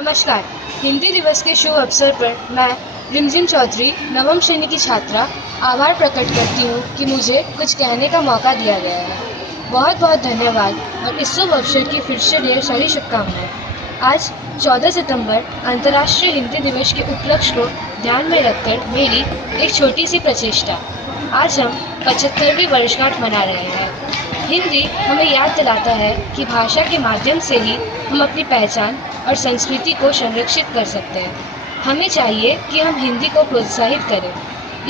नमस्कार। हिंदी दिवस के शुभ अवसर पर मैं रिमझिम चौधरी नवम श्रेणी की छात्रा आभार प्रकट करती हूँ कि मुझे कुछ कहने का मौका दिया गया है। बहुत बहुत धन्यवाद और इस शुभ अवसर की फिर से ढेर सारी शुभकामनाएं। आज 14 सितंबर अंतर्राष्ट्रीय हिंदी दिवस के उपलक्ष्य को ध्यान में रखकर मेरी एक छोटी सी प्रचेष्टा। आज हम 75वीं वर्षगांठ मना रहे हैं। हिंदी हमें याद दिलाता है कि भाषा के माध्यम से ही हम अपनी पहचान और संस्कृति को संरक्षित कर सकते हैं। हमें चाहिए कि हम हिंदी को प्रोत्साहित करें,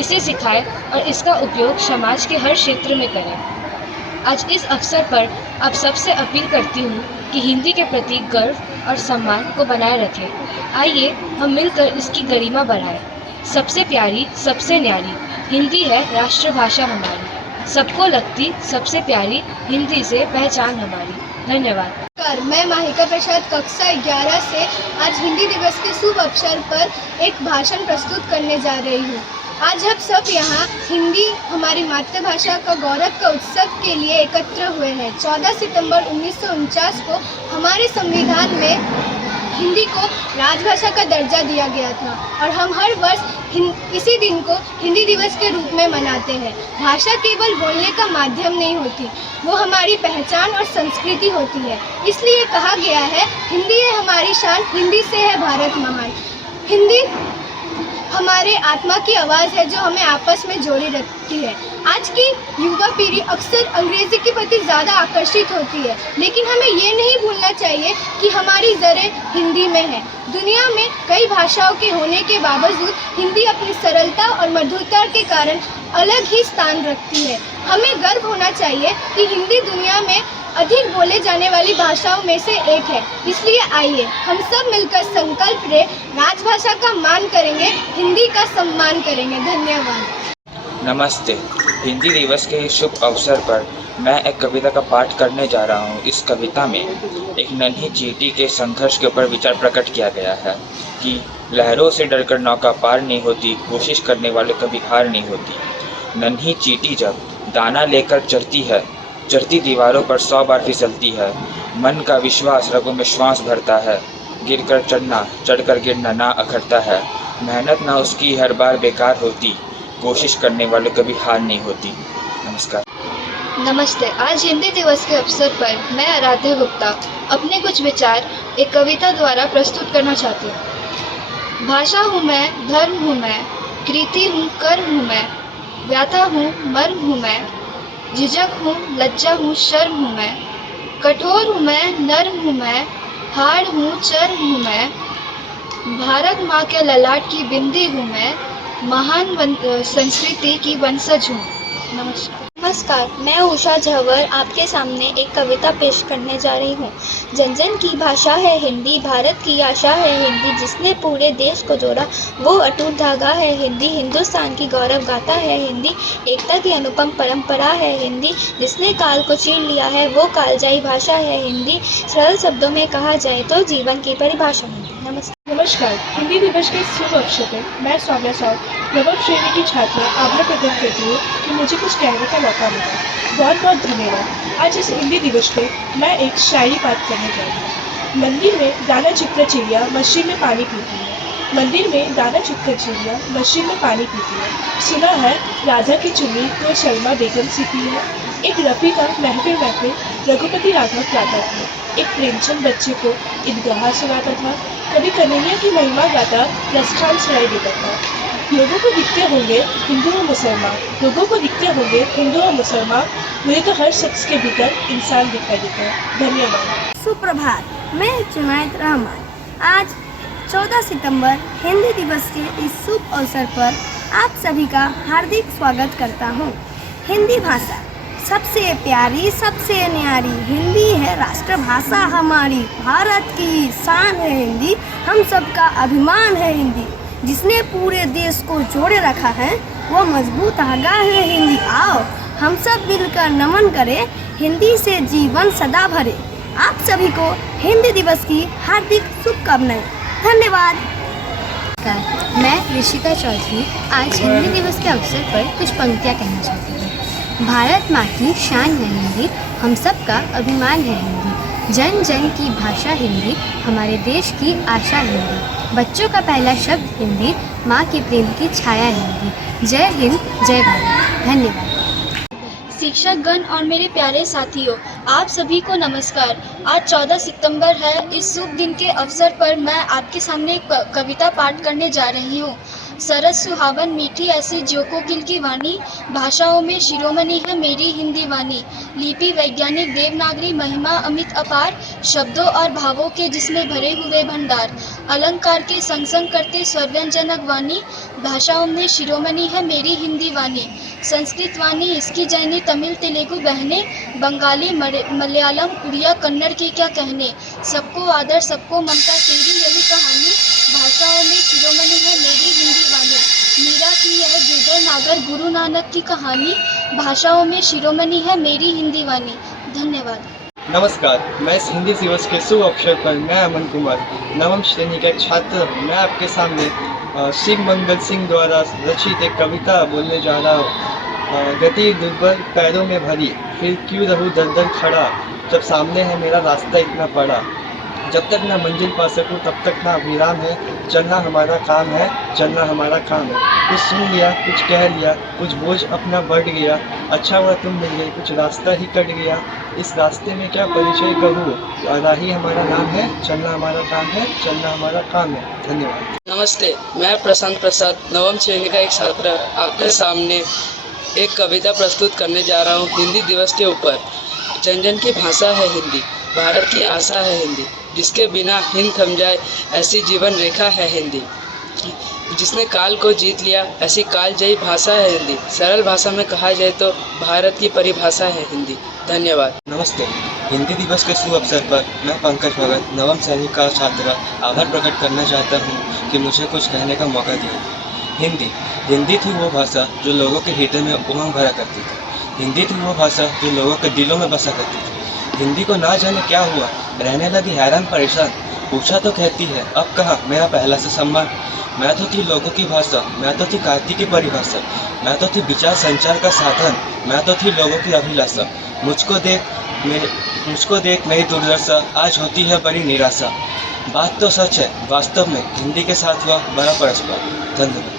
इसे सिखाएं और इसका उपयोग समाज के हर क्षेत्र में करें। आज इस अवसर पर आप सबसे अपील करती हूँ कि हिंदी के प्रति गर्व और सम्मान को बनाए रखें। आइए हम मिलकर इसकी गरिमा बढ़ाएं। सबसे प्यारी, सबसे न्यारी हिंदी है राष्ट्रभाषा हमारी। सबको लगती सबसे प्यारी हिंदी से पहचान हमारी। धन्यवाद। मैं माहिका प्रसाद कक्षा 11 से आज हिंदी दिवस के शुभ अवसर पर एक भाषण प्रस्तुत करने जा रही हूँ। आज हम सब यहाँ हिंदी हमारी मातृभाषा का गौरव का उत्सव के लिए एकत्र हुए हैं। 14 सितंबर 1949 को हमारे संविधान में हिंदी को राजभाषा का दर्जा दिया गया था और हम हर वर्ष इसी दिन को हिंदी दिवस के रूप में मनाते हैं। भाषा केवल बोलने का माध्यम नहीं होती, वो हमारी पहचान और संस्कृति होती है। इसलिए कहा गया है, हिंदी है हमारी शान, हिंदी से है भारत महान। हिंदी हमारे आत्मा की आवाज़ है जो हमें आपस में जोड़ी रखती है। आज की युवा पीढ़ी अक्सर अंग्रेजी के प्रति ज़्यादा आकर्षित होती है, लेकिन हमें ये नहीं भूलना चाहिए कि हमारी जड़ें हिंदी में है। दुनिया में कई भाषाओं के होने के बावजूद हिंदी अपनी सरलता और मधुरता के कारण अलग ही स्थान रखती है। हमें गर्व होना चाहिए कि हिंदी दुनिया में अधिक बोले जाने वाली भाषाओं में से एक है। इसलिए आइए हम सब मिलकर संकल्प लें, राजभाषा का मान करेंगे, हिंदी का सम्मान करेंगे। धन्यवाद। नमस्ते। हिंदी दिवस के शुभ अवसर पर मैं एक कविता का पाठ करने जा रहा हूँ। इस कविता में एक नन्ही चींटी के संघर्ष के ऊपर विचार प्रकट किया गया है कि लहरों से डरकर नौका पार नहीं होती, कोशिश करने वाले कभी हार नहीं होती। नन्ही चींटी जब दाना लेकर चढ़ती है, चढ़ती दीवारों पर 100 बार फिसलती है। मन का विश्वास रगों में श्वास भरता है, गिर कर चढ़ना, चढ़कर गिरना ना अखरता है। मेहनत ना उसकी हर बार बेकार होती, कोशिश करने वाले कभी हार नहीं होती। नमस्कार। नमस्ते। आज हिंदी दिवस के अवसर पर मैं आराध्या गुप्ता अपने कुछ विचार एक कविता द्वारा प्रस्तुत करना चाहती हूँ। भाषा हूँ मैं, धर्म हूँ मैं, कृति हूँ, कर्म हूँ मैं, व्याथा हूँ, मर्म हूँ मैं, झिझक हूँ, लज्जा हूँ, शर्म हूँ मैं, कठोर हूँ मैं, नर्म हूँ मैं, हाड़ हूँ, चर्म हूँ मैं, भारत माँ के ललाट की बिंदी हूँ मैं, महान संस्कृति की वंशज हूँ। नमस्कार, मैं उषा झवर आपके सामने एक कविता पेश करने जा रही हूँ। जन जन की भाषा है हिंदी, भारत की आशा है हिंदी, जिसने पूरे देश को जोड़ा वो अटूट धागा है हिंदी, हिंदुस्तान की गौरव गाथा है हिंदी, एकता की अनुपम परंपरा है हिंदी, जिसने काल को चीर लिया है वो कालजयी भाषा है हिंदी, सरल शब्दों में कहा जाए तो जीवन की परिभाषा है। नमस्कार। हिंदी दिवस के शुभ अवसर पर मैं सौम्या साहु नवम श्रेणी की छात्रा आभार प्रकट करती हूँ कि मुझे कुछ कहने का मौका मिला। बहुत बहुत धन्यवाद। आज इस हिंदी दिवस पे मैं एक शायरी पाठ करने जा रही हूँ। मंदिर में दाना चुपकर चिड़िया मस्जिद में पानी पीती है। मंदिर में दाना चुपकर चिड़िया मस्जिद में पानी पीती है। सुना है राजा की चुन्नी तो सलमा बेगम सी पी है। एक रफ़ी का महफिल रघुपति राघव गाता था। एक प्रेमचंद बच्चे को ईदगाह सुनाता था। कभी कन्हैया की महिमा गाता प्रस्थान सुनाई देता था। लोगों को दिखते होंगे हिंदू और मुसलमान, लोगों को दिखते होंगे हिंदू और मुसलमान, मुझे तो हर शख्स के भीतर इंसान दिखाई देता है। धन्यवाद। सुप्रभात, मैं जुनैद रहमान। आज 14 सितंबर हिंदी दिवस के इस शुभ अवसर पर आप सभी का हार्दिक स्वागत करता हूँ। हिंदी भाषा सबसे प्यारी, सबसे न्यारी हिंदी है राष्ट्रभाषा हमारी। भारत की शान है हिंदी, हम सबका अभिमान है हिंदी, जिसने पूरे देश को जोड़े रखा है वो मजबूत धागा है हिंदी। आओ हम सब मिलकर नमन करें, हिंदी से जीवन सदा भरे। आप सभी को हिंदी दिवस की हार्दिक शुभकामनाएं। धन्यवाद। मैं ऋषिका चौधरी आज हिंदी दिवस के अवसर पर कुछ पंक्तियाँ कहना चाहती हूँ। भारत माँ की शान है हिंदी, हम सब का अभिमान है हिंदी, जन जन की भाषा हिंदी, हमारे देश की आशा हिंदी। बच्चों का पहला शब्द हिंदी, माँ के प्रेम की छाया हिंदी। जय हिंद, जय भारत। धन्यवाद। शिक्षकगण और मेरे प्यारे साथियों, आप सभी को नमस्कार। आज 14 सितंबर है। इस शुभ दिन के अवसर पर मैं आपके सामने एक कविता पाठ करने जा रही हूँ। सरस सुहावन मीठी ऐसी ज्यों कोकिल की वाणी, भाषाओं में शिरोमणि है मेरी हिंदी वाणी। लिपि वैज्ञानिक देवनागरी महिमा अमित अपार, शब्दों और भावों के जिसमें भरे हुए भंडार। अलंकार के संग संग करते स्वरव्यंजनक वाणी, भाषाओं में शिरोमणि है मेरी हिंदी वाणी। संस्कृत वाणी इसकी जैनी, तमिल तेलुगु बहने, बंगाली मलयालम उड़िया कन्नड़ की क्या कहने। सबको आदर सबको ममता तेरी यही कहानी, भाषाओं में शिरोमणि है मेरी हिंदी वाणी। मीरा की यह गिरधर नागर गुरु नानक की कहानी, भाषाओं में शिरोमणि है मेरी हिंदी वाणी। धन्यवाद। नमस्कार, मैं इस हिंदी दिवस के शुभ अवसर पर मैं अमन कुमार, नवम श्रेणी का एक छात्र, मैं आपके सामने शिव मंगल सिंह द्वारा रचित एक कविता बोलने जा रहा हूँ। गति दुर्बल पैरों में भरी, फिर क्यों रहूँ दर दर खड़ा, जब सामने है मेरा रास्ता इतना बड़ा। जब तक ना मंजिल पा सकूँ तब तक ना विराम है, चलना हमारा काम है, चलना हमारा काम है। कुछ सुन लिया, कुछ कह लिया, कुछ बोझ अपना बढ़ गया, अच्छा हुआ तुम मिल गई, कुछ रास्ता ही कट गया। इस रास्ते में क्या परिचय कहूँ, राही हमारा नाम है, चलना हमारा काम है, चलना हमारा काम है। धन्यवाद। नमस्ते, मैं प्रशांत प्रसाद, नवम श्रेणी का एक छात्र आपके सामने एक कविता प्रस्तुत करने जा रहा हूँ हिंदी दिवस के ऊपर। जन जन की भाषा है हिंदी, भारत की आशा है हिंदी, जिसके बिना हिंद थम जाए ऐसी जीवन रेखा है हिंदी। जिसने काल को जीत लिया ऐसी कालजयी भाषा है हिंदी। सरल भाषा में कहा जाए तो भारत की परिभाषा है हिंदी। धन्यवाद। नमस्ते, हिंदी दिवस के शुभ अवसर पर मैं पंकज भगत, नवम श्रेणी का छात्र, आभार प्रकट करना चाहता हूँ कि मुझे कुछ कहने का मौका दिया। हिंदी थी वो भाषा जो लोगों के हृदय में उमंग भरा करती थी। हिंदी थी वो भाषा जो लोगों के दिलों में बसा करती थी। हिंदी को ना जाने क्या हुआ, रहने लगी हैरान परेशान। पूछा तो कहती है अब कहाँ मेरा पहला से सम्मान। मैं तो थी लोगों की भाषा, मैं तो थी कार्तिक की परिभाषा, मैं तो थी विचार संचार का साधन, मैं तो थी लोगों की अभिलाषा। मुझको देख मेरी दुर्दशा आज होती है बड़ी निराशा। बात तो सच है, वास्तव में हिंदी के साथ हुआ बड़ा परस्पर। धन्यवाद।